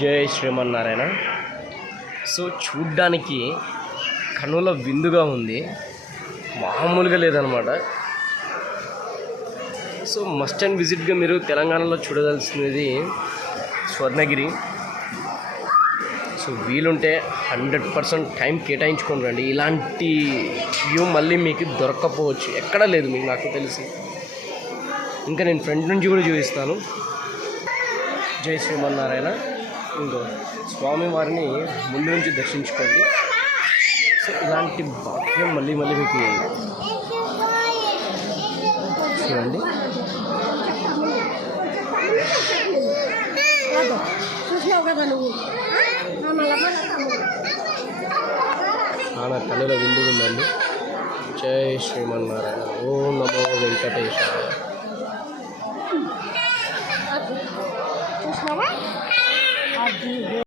జై శ్రీమన్నారాయణ. సో చూడ్డానికి కన్నుల విందుగా ఉంది, మామూలుగా లేదనమాట. సో మస్ట్ అండ్ విజిట్గా మీరు తెలంగాణలో చూడవలసినది స్వర్ణగిరి. సో వీలుంటే 100% టైం కేటాయించుకొని రండి. ఇలాంటి వ్యూ మళ్ళీ మీకు దొరక్కపోవచ్చు, ఎక్కడా లేదు మీకు, నాకు తెలిసి. ఇంకా నేను ఫ్రంట్ నుంచి కూడా చూపిస్తాను. జై శ్రీమన్నారాయణ. ఇంకో స్వామివారిని ముందు నుంచి దర్శించుకోండి. సో ఇలాంటి భాగ్యం మళ్ళీ మీకు చూడండి. చాలా కన్నుల విందు ఉందండి. జై శ్రీమన్నారాయణ. ఓం నమో వెంకటేశాయ.